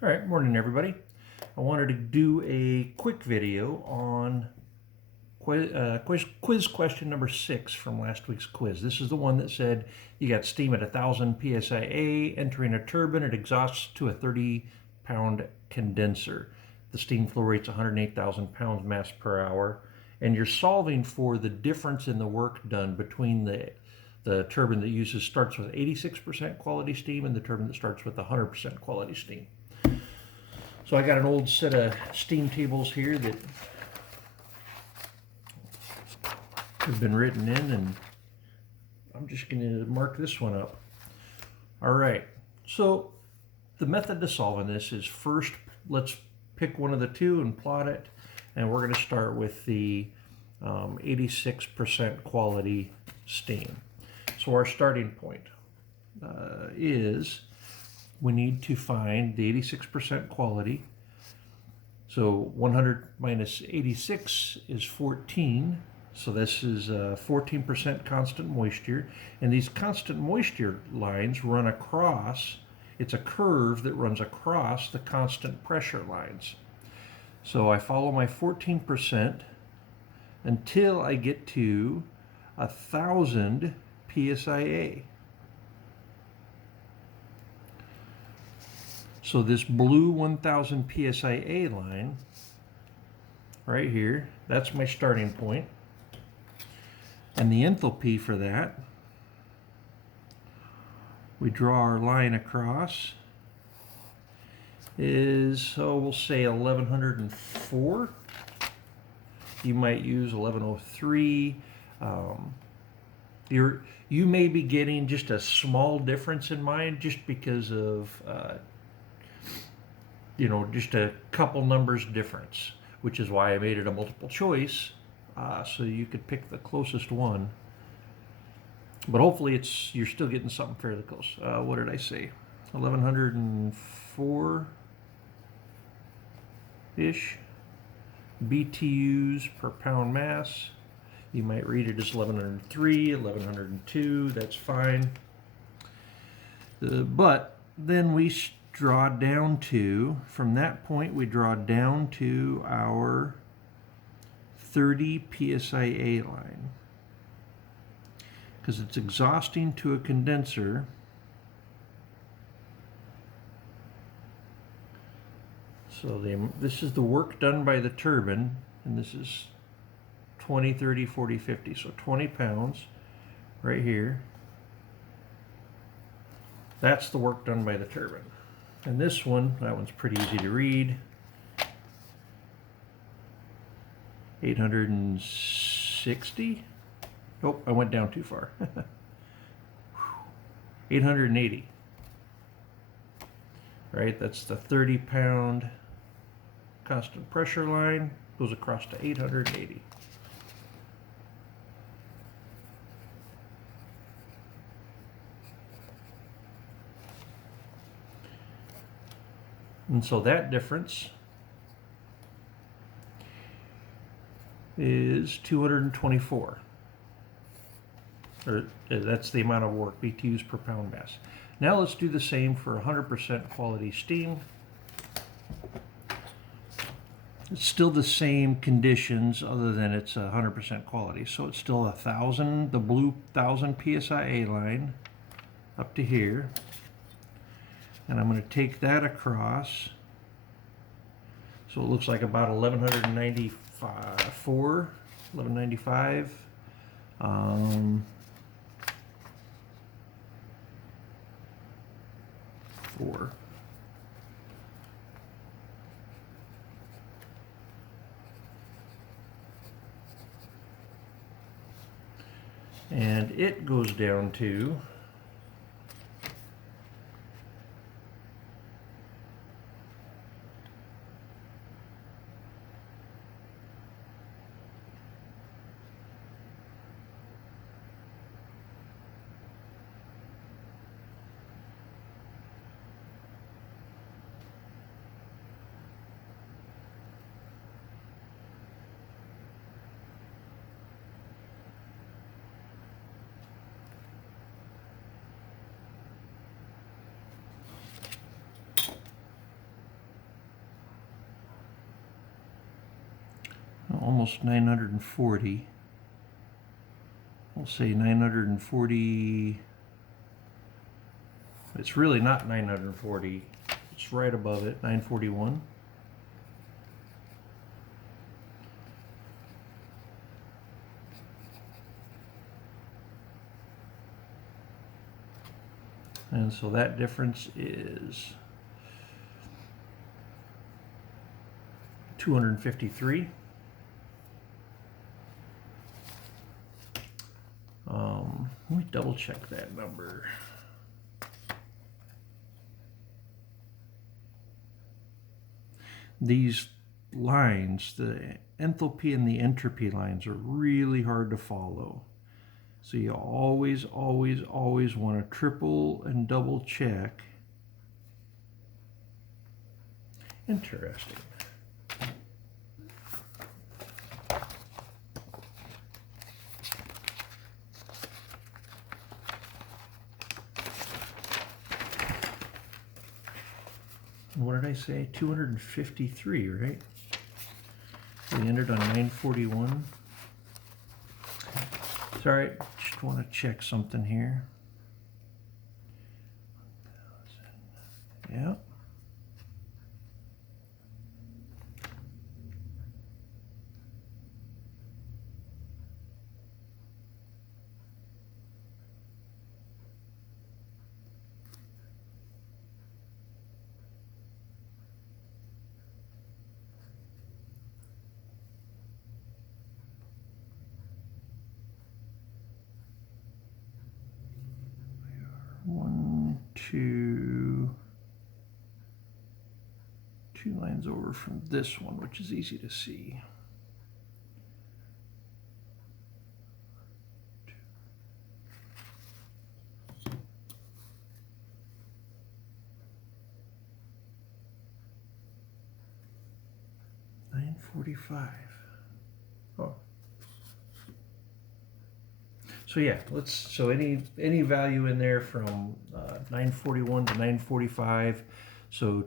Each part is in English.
All right, morning everybody. I wanted to do a quick video on quiz question number 6 from last week's quiz. This is the one that said you got steam at 1000 psia entering a turbine. It exhausts to a 30-pound condenser. The steam flow rate's 108,000 pounds mass per hour, and you're solving for the difference in the work done between the turbine that starts with 86% quality steam and the turbine that starts with 100% quality steam. So I got an old set of steam tables here that have been written in, and I'm just going to mark this one up. All right, so the method to solving this is first let's pick one of the two and plot it, and we're going to start with the 86% quality steam. So our starting point is we need to find the 86% quality. So 100 minus 86 is 14. So this is 14% constant moisture. And these constant moisture lines run across, it's a curve that runs across the constant pressure lines. So I follow my 14% until I get to 1000 psia. So this blue 1000 psia line right here, that's my starting point. And the enthalpy for that, we draw our line across, is, so we'll say 1104. You might use 1103. You may be getting just a small difference in mind just because of just a couple numbers difference, which is why I made it a multiple choice, so you could pick the closest one. But hopefully you're still getting something fairly close. What did I say? 1104-ish BTUs per pound mass. You might read it as 1103, 1102, that's fine. But then we draw down to, from that point we draw down to our 30 psia line, because it's exhausting to a condenser. So this is the work done by the turbine, and this is 20, 30, 40, 50, so 20 pounds right here. That's the work done by the turbine. And this one, that one's pretty easy to read. 860. Nope, I went down too far. 880. Right, that's the 30-pound constant pressure line, goes across to 880. And so that difference is 224. Or that's the amount of work, BTUs per pound mass. Now let's do the same for 100% quality steam. It's still the same conditions other than it's 100% quality. So it's still 1000, the blue 1000 psia line up to here. And I'm going to take that across. So it looks like about 1195. 4. And it goes down to almost 940. We'll say 940. It's really not 940. It's right above it, 941. And so that difference is 253. Let me double check that number. These lines, the enthalpy and the entropy lines, are really hard to follow. So you always want to triple and double check. Interesting. What did I say? 253, right? We ended on 941. Sorry, just want to check something here. Yeah. Two lines over from this one, which is easy to see. $945. Oh. So yeah, so any value in there from 941 to 945, so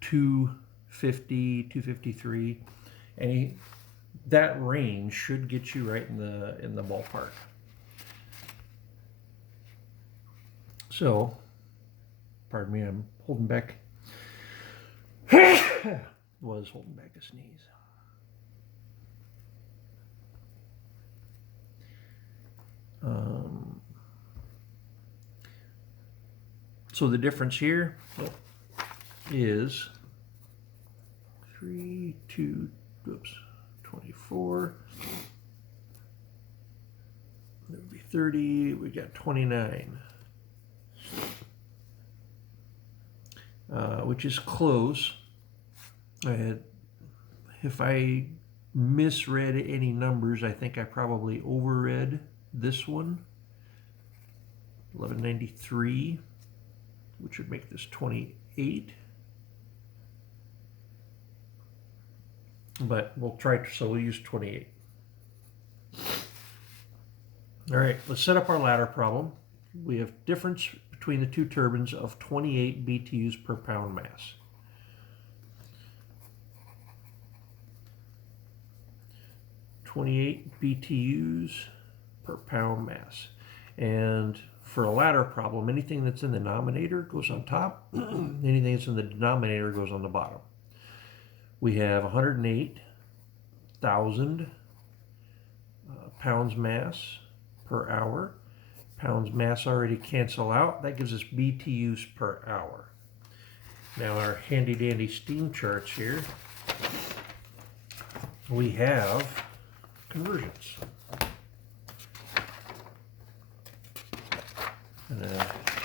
250, 253, that range should get you right in the ballpark. So, pardon me, I'm holding back. Was holding back a sneeze. So the difference here is 24. That would be 30. We got 29, which is close. If I misread any numbers, I think I probably overread this one. 1193, which would make this 28. But we'll try, so we'll use 28. All right, let's set up our ladder problem. We have difference between the two turbines of 28 BTUs per pound mass. BTUs per pound mass. And for a ladder problem, anything that's in the denominator goes on top, anything that's in the denominator goes on the bottom. We have 108,000 pounds mass per hour. Pounds mass already cancel out. That gives us BTUs per hour. Now our handy dandy steam charts here, we have conversions.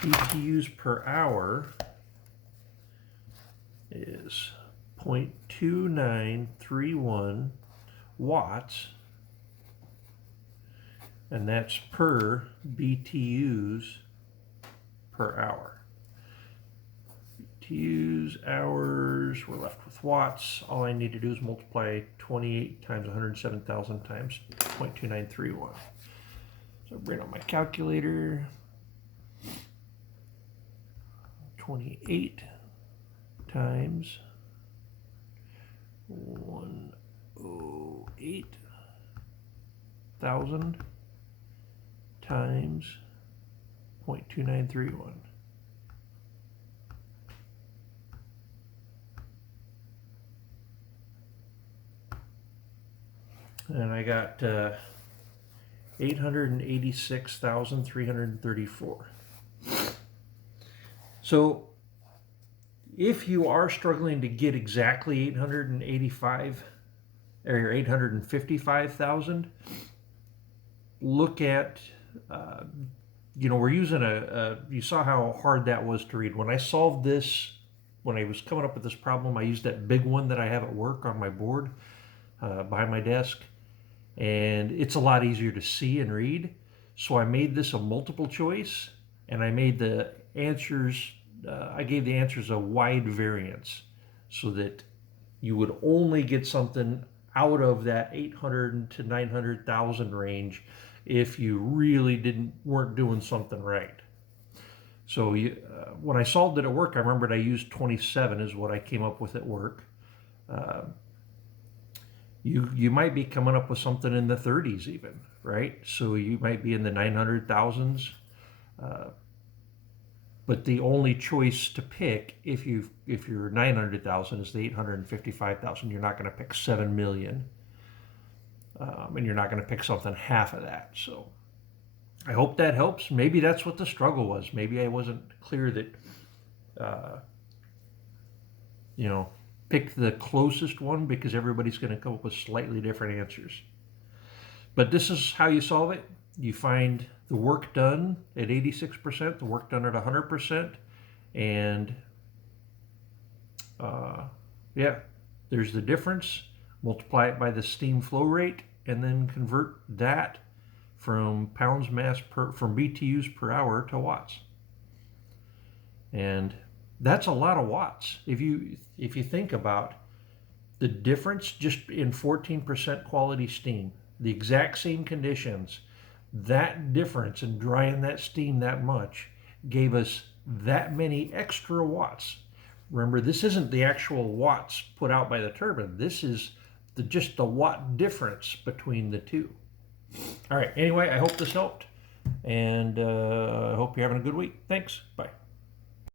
BTUs per hour is 0.2931 watts, and that's per BTUs per hour. BTUs, hours, we're left with watts. All I need to do is multiply 28 times 107,000 times 0.2931. So bring up my calculator. 28 times 108 8,000 times 0.2931. And I got 886,334. So if you are struggling to get exactly 885 or 855,000, look at, we're using you saw how hard that was to read. When I solved this, when I was coming up with this problem, I used that big one that I have at work on my board behind my desk, and it's a lot easier to see and read. So I made this a multiple choice, and I made the answers, I gave the answers a wide variance so that you would only get something out of that 800 to 900,000 range if you really weren't doing something right. So when I solved it at work, I remembered I used 27 is what I came up with at work. You might be coming up with something in the 30s even, right? So you might be in the 900,000s. But the only choice to pick if you're 900,000 is the 855,000. You're not going to pick 7 million, and you're not going to pick something half of that. So I hope that helps. Maybe that's what the struggle was. Maybe I wasn't clear that pick the closest one, because everybody's going to come up with slightly different answers. But this is how you solve it. You find the work done at 86%, the work done at 100%, and there's the difference. Multiply it by the steam flow rate, and then convert that from from BTUs per hour to watts. And that's a lot of watts. If you think about the difference just in 14% quality steam, the exact same conditions, that difference in drying that steam that much gave us that many extra watts. Remember, this isn't the actual watts put out by the turbine. This is just the watt difference between the two. All right, anyway, I hope this helped, and I hope you're having a good week. Thanks. Bye.